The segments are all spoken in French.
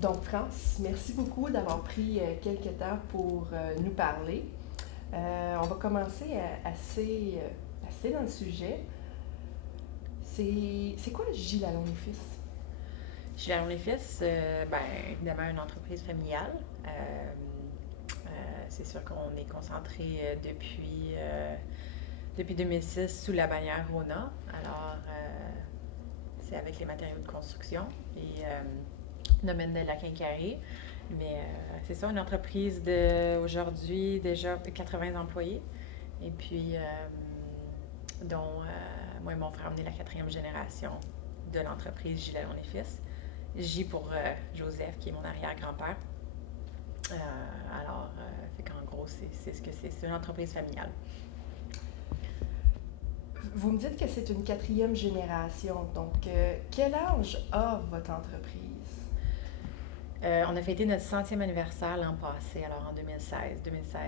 Donc, France, merci beaucoup d'avoir pris quelques temps pour nous parler. On va commencer assez dans le sujet. C'est quoi Gilles Lalonde et Fils? Chez Lalonde et Fils, évidemment, une entreprise familiale. C'est sûr qu'on est concentré depuis 2006 sous la bannière Rona. Alors, c'est avec les matériaux de construction et domaine de la quincaillerie. Mais c'est ça, une entreprise d'aujourd'hui déjà 80 employés. Et puis, dont moi et mon frère, on est la quatrième génération de l'entreprise Gilles Lalonde et Fils. J pour Joseph, qui est mon arrière-grand-père. Fait qu'en gros, c'est ce que c'est. C'est une entreprise familiale. Vous me dites que c'est une quatrième génération. Donc, quel âge a votre entreprise? On a fêté notre centième anniversaire l'an passé, alors en 2016. 2016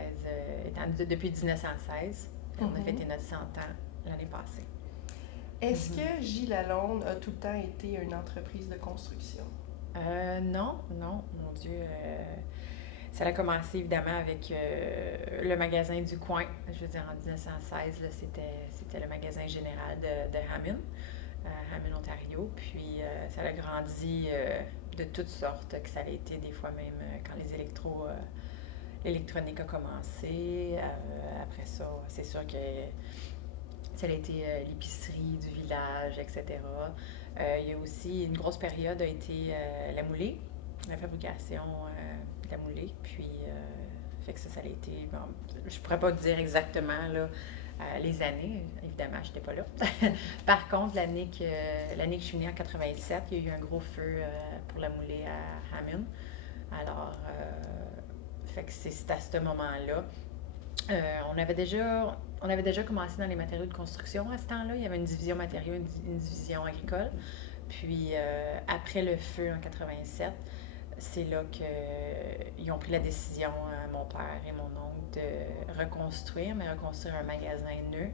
étant depuis 1916. On a fêté notre 100 ans l'année passée. Est-ce que Gilles Lalonde a tout le temps été une entreprise de construction? Non, non, mon Dieu. Ça a commencé évidemment avec le magasin du coin. Je veux dire, en 1916, là, c'était le magasin général de Hammond, Hammond, Ontario. Puis ça a grandi de toutes sortes, que ça a été des fois même quand l'électronique a commencé. Après ça, c'est sûr que ça a été l'épicerie du village, etc. Il y a aussi une grosse période a été la moulée, la fabrication de la moulée. Puis, fait que ça a été. Bon, je pourrais pas dire exactement là, les années, évidemment, je n'étais pas là. Par contre, l'année que je suis venue en 87, il y a eu un gros feu pour la moulée à Hammond. Alors, fait que c'est à ce moment-là. On avait déjà commencé dans les matériaux de construction à ce temps-là. Il y avait une division matériaux, une division agricole. Puis après le feu en 87, c'est là qu'ils ont pris la décision, mon père et mon oncle, de reconstruire un magasin neuf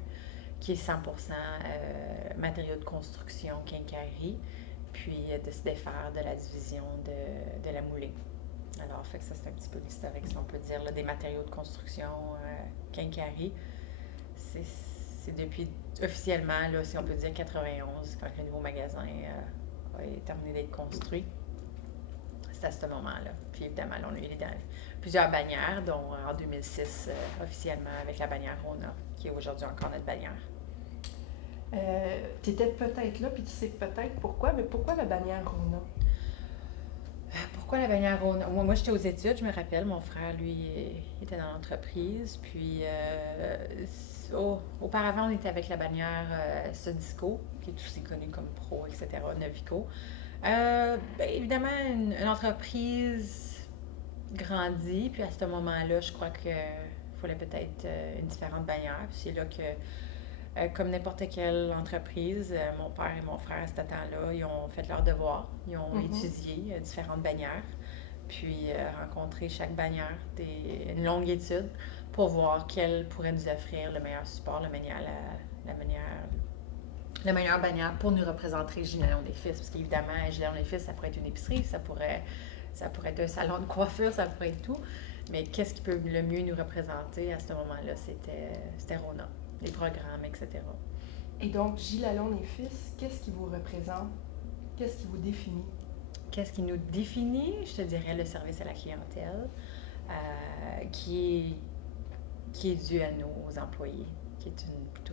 qui est 100% matériaux de construction, quincaillerie, puis de se défaire de la division de la moulée. Alors, fait que ça, c'est un petit peu l'historique, si on peut dire, là, des matériaux de construction, quincaillerie. C'est depuis, officiellement, là, si on peut dire, 91, quand le nouveau magasin a terminé d'être construit. C'est à ce moment-là. Puis évidemment, là, on a eu plusieurs bannières, dont en 2006, officiellement, avec la bannière Rona, qui est aujourd'hui encore notre bannière. Tu étais peut-être là, puis tu sais peut-être pourquoi, mais pourquoi la bannière Rona? Pourquoi la bannière Rona? Moi, j'étais aux études, je me rappelle. Mon frère, lui, était dans l'entreprise. Puis, auparavant, on était avec la bannière Sodisco, qui est aussi connue comme Pro, etc., Novico. Évidemment, une entreprise grandit. Puis, à ce moment-là, je crois qu'il fallait peut-être une différente bannière. Puis, c'est là que comme n'importe quelle entreprise, mon père et mon frère, à ce temps-là, ils ont fait leur devoir. Ils ont étudié différentes bannières, puis rencontré chaque bannière, une longue étude pour voir quelle pourrait nous offrir le meilleur support, la meilleure bannière pour nous représenter Gilles Lalonde et Fils. Parce qu'évidemment, Gilles Lalonde et Fils, ça pourrait être une épicerie, ça pourrait être un salon de coiffure, ça pourrait être tout. Mais qu'est-ce qui peut le mieux nous représenter à ce moment-là? C'était Rona, les programmes, etc. Et donc, Gilles Lalonde et Fils, qu'est-ce qui vous représente? Qu'est-ce qui vous définit? Qu'est-ce qui nous définit? Je te dirais le service à la clientèle, qui est dû à nos employés, qui est plutôt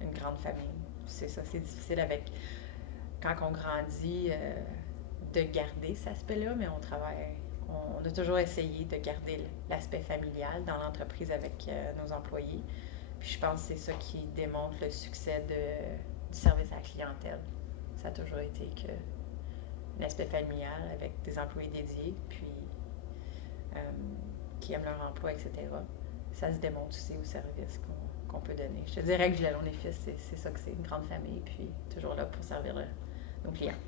une grande famille. C'est ça, c'est difficile quand on grandit, de garder cet aspect-là, mais on a toujours essayé de garder l'aspect familial dans l'entreprise avec nos employés. Puis je pense que c'est ça qui démontre le succès du service à la clientèle. Ça a toujours été que l'aspect familial avec des employés dédiés, puis qui aiment leur emploi, etc. Ça se démontre aussi au service qu'on peut donner. Je te dirais que Gilles Lalonde et Fils, c'est ça que c'est, une grande famille, puis toujours là pour servir nos clients.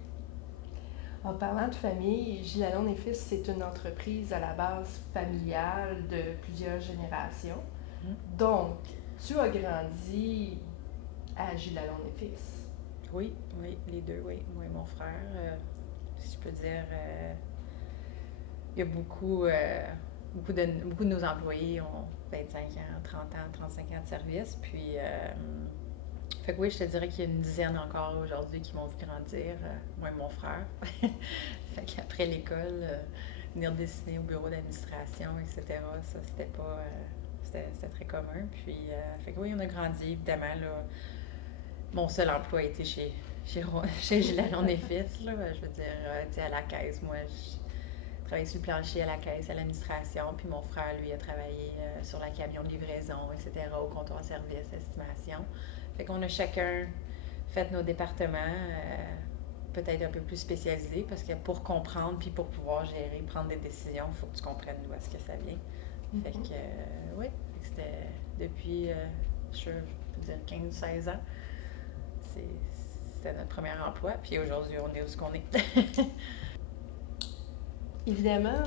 En parlant de famille, Gilles Lalonde et Fils, c'est une entreprise à la base familiale de plusieurs générations. Donc, tu as grandi à Gilles Lalonde et Fils. Oui, les deux, oui. Moi et mon frère, si je peux dire, il y a beaucoup de nos employés ont 25 ans, 30 ans, 35 ans de service. Puis, fait que oui, je te dirais qu'il y a une dizaine encore aujourd'hui qui m'ont vu grandir, moi et mon frère. Fait qu'après l'école, venir dessiner au bureau d'administration, etc., ça, c'était pas... c'était très commun. Puis, fait que oui, on a grandi, évidemment, là. Mon seul emploi était chez Gilalon et Fils, là. Je veux dire, tu sais, à la caisse, moi, je travaillais sur le plancher à la caisse, à l'administration, puis mon frère, lui, a travaillé sur la camion de livraison, etc., au comptoir service, estimation. Fait qu'on a chacun fait nos départements, peut-être un peu plus spécialisés, parce que pour comprendre, puis pour pouvoir gérer, prendre des décisions, il faut que tu comprennes d'où est-ce que ça vient. Fait que, oui, c'était depuis, je peux dire 15-16 ans. C'était notre premier emploi, puis aujourd'hui, on est où ce qu'on est. Évidemment,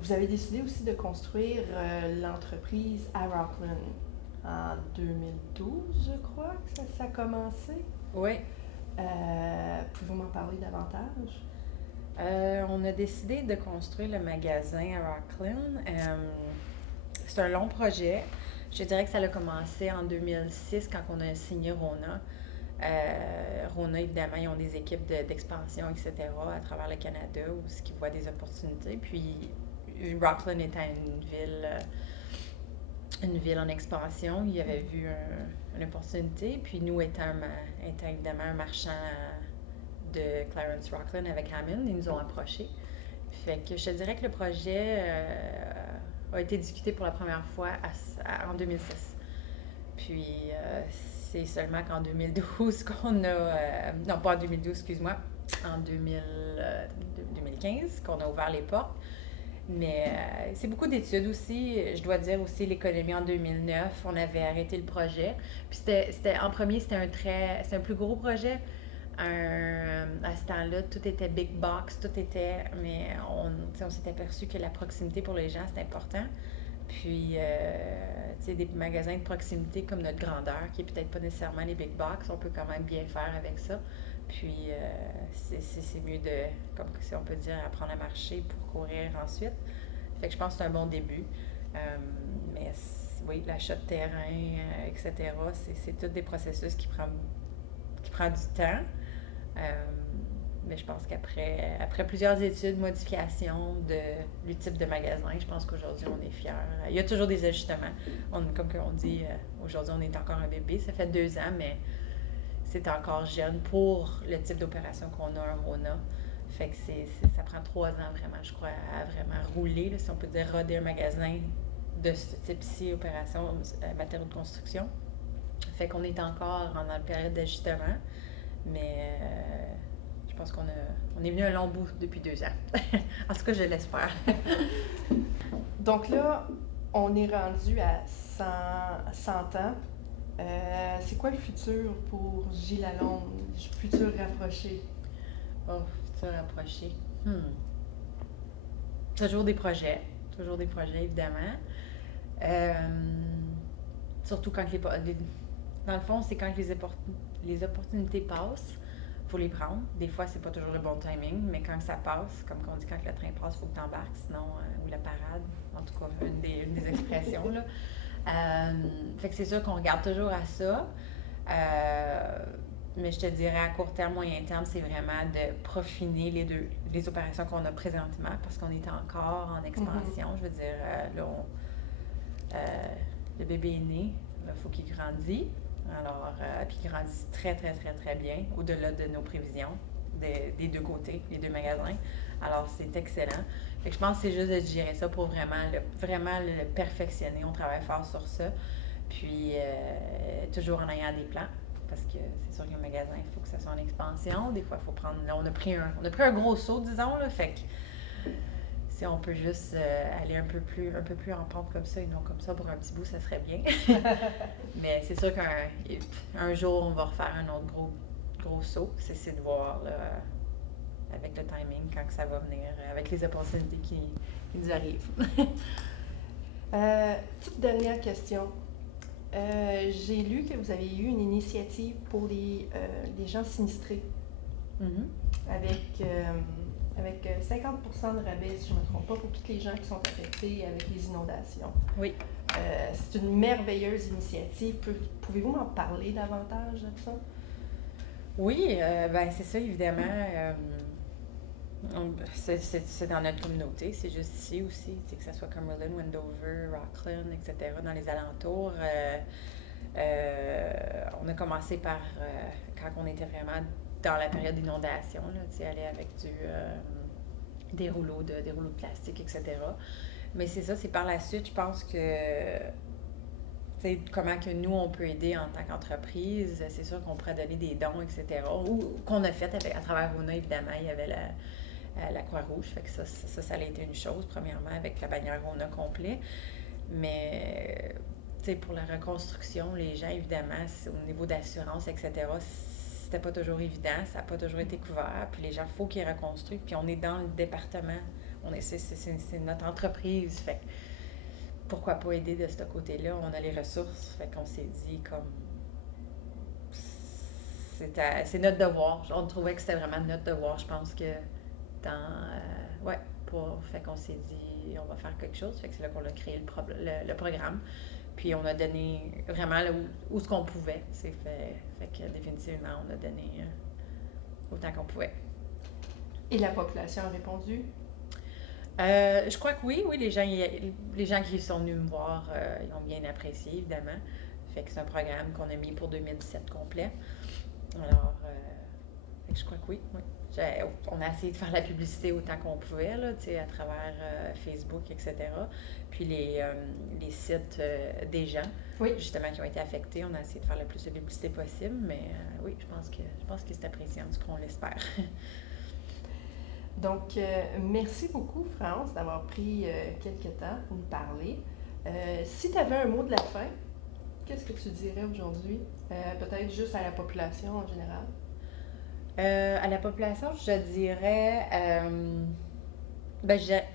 vous avez décidé aussi de construire l'entreprise à Rockland en 2012, je crois que ça a commencé. Oui. Pouvez-vous m'en parler davantage? On a décidé de construire le magasin à Rockland. C'est un long projet. Je dirais que ça a commencé en 2006 quand on a signé Rona. Rona, évidemment, ils ont des équipes d'expansion, etc., à travers le Canada, où ils voient des opportunités. Puis, Rockland étant une ville en expansion, ils avaient vu une opportunité. Puis, nous, étant évidemment un marchand de Clarence Rockland avec Hammond, ils nous ont approchés. Fait que je te dirais que le projet a été discuté pour la première fois en 2006. Puis, c'est seulement qu'en 2012 qu'on a... non, pas en 2012, excuse-moi. En 2015 qu'on a ouvert les portes. Mais c'est beaucoup d'études aussi. Je dois dire aussi l'économie en 2009. On avait arrêté le projet. Puis en premier, c'était un plus gros projet. À ce temps-là, tout était big box, mais on s'est aperçu que la proximité pour les gens, c'est important. Puis, tu sais, des magasins de proximité comme notre grandeur, qui est peut-être pas nécessairement les big box, on peut quand même bien faire avec ça. Puis, c'est mieux de, comme si on peut dire, apprendre à marcher pour courir ensuite. Fait que je pense que c'est un bon début. Mais oui, l'achat de terrain, etc., c'est tous des processus qui prennent du temps. Mais je pense qu'après plusieurs études, modifications du type de magasin, je pense qu'aujourd'hui, on est fiers. Il y a toujours des ajustements. Comme on dit, aujourd'hui, on est encore un bébé. Ça fait 2 ans, mais c'est encore jeune pour le type d'opération qu'on a, un Rona. Fait que ça prend 3 ans vraiment, je crois, à vraiment rouler, là, si on peut dire, roder un magasin de ce type-ci, opération matériaux de construction. Fait qu'on est encore dans la période d'ajustement, mais je pense qu'on est venu un long bout depuis 2 ans. En tout cas, je l'espère. Donc là, on est rendu à 100 ans. C'est quoi le futur pour Gilles Lalonde, futur rapproché? Oh, futur rapproché. Toujours des projets, évidemment. Surtout quand dans le fond, c'est quand les opportunités passent, il faut les prendre. Des fois, c'est pas toujours le bon timing, mais quand ça passe, comme on dit, quand le train passe, il faut que tu embarques, sinon, ou la parade, en tout cas, une des expressions, là. Fait que c'est sûr qu'on regarde toujours à ça. Mais je te dirais, à court terme, moyen terme, c'est vraiment de profiner les opérations qu'on a présentement, parce qu'on est encore en expansion. Je veux dire, là, le bébé est né, il faut qu'il grandisse. Alors, puis il grandit très, très, très, très bien, au-delà de nos prévisions, des deux côtés, les 2 magasins. Alors, c'est excellent. Fait que je pense que c'est juste de gérer ça pour vraiment le perfectionner. On travaille fort sur ça. Puis, toujours en ayant des plans, parce que c'est sûr qu'un magasin, il faut que ça soit en expansion. Des fois, il faut prendre... Là, on a pris un gros saut, disons, là. Fait que si on peut juste aller un peu plus en pente comme ça et non comme ça pour un petit bout, ça serait bien. Mais c'est sûr qu'un jour, on va refaire un autre gros saut. C'est de voir, là, avec le timing, quand ça va venir, avec les opportunités qui nous arrivent. Toute dernière question. J'ai lu que vous avez eu une initiative pour les gens sinistrés. Mm-hmm. Avec avec 50% de rabais, si je ne me trompe pas, pour toutes les gens qui sont affectés avec les inondations. Oui. C'est une merveilleuse initiative. Pouvez-vous m'en parler davantage de ça? Oui, ben c'est ça, évidemment. C'est dans notre communauté, c'est juste ici aussi, que ce soit Cumberland, Wendover, Rockland, etc., dans les alentours. On a commencé par, quand on était vraiment dans la période d'inondation, aller avec des rouleaux de plastique, etc. Mais c'est ça, c'est par la suite, je pense que comment que nous, on peut aider en tant qu'entreprise. C'est sûr qu'on pourrait donner des dons, etc. Ou qu'on a fait à travers Rona, évidemment, il y avait la Croix-Rouge. Fait que ça a été une chose, premièrement, avec la bannière Rona complet. Mais, pour la reconstruction, les gens, évidemment, au niveau d'assurance, etc., c'était pas toujours évident, ça n'a pas toujours été couvert. Puis les gens, il faut qu'ils reconstruisent. Puis on est dans le département, c'est notre entreprise. Fait que, pourquoi pas aider de ce côté-là? On a les ressources. Fait qu'on s'est dit comme... c'est notre devoir. On trouvait que c'était vraiment notre devoir. Je pense que fait qu'on s'est dit, on va faire quelque chose. Fait que c'est là qu'on a créé le programme. Puis on a donné vraiment là où ce qu'on pouvait. C'est fait que définitivement, on a donné autant qu'on pouvait. Et la population a répondu? Je crois que oui, les gens qui sont venus me voir, ils ont bien apprécié, évidemment. Fait que c'est un programme qu'on a mis pour 2017 complet. Alors, je crois que oui. On a essayé de faire la publicité autant qu'on pouvait, là, à travers Facebook, etc. Puis les sites des gens, justement, qui ont été affectés, on a essayé de faire le plus de publicité possible, mais oui, je pense que c'est apprécié, en tout cas, on l'espère. Donc, merci beaucoup, France, d'avoir pris quelques temps pour nous parler. Si tu avais un mot de la fin, qu'est-ce que tu dirais aujourd'hui? Peut-être juste à la population en général? À la population, je dirais,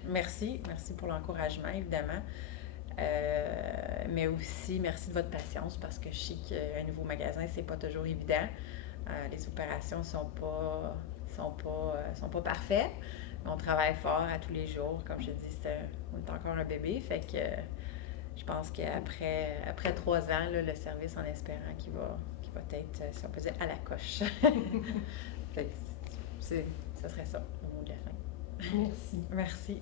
merci pour l'encouragement, évidemment. Mais aussi, merci de votre patience parce que je sais qu'un nouveau magasin, c'est pas toujours évident. Les opérations sont pas parfaites. On travaille fort à tous les jours. Comme je dis, on est encore un bébé. Fait que je pense qu'après 3 ans, là, le service, en espérant qu'il va être, si on peut dire, à la coche. Fait que ça serait ça, le mot de la fin. Merci. Merci.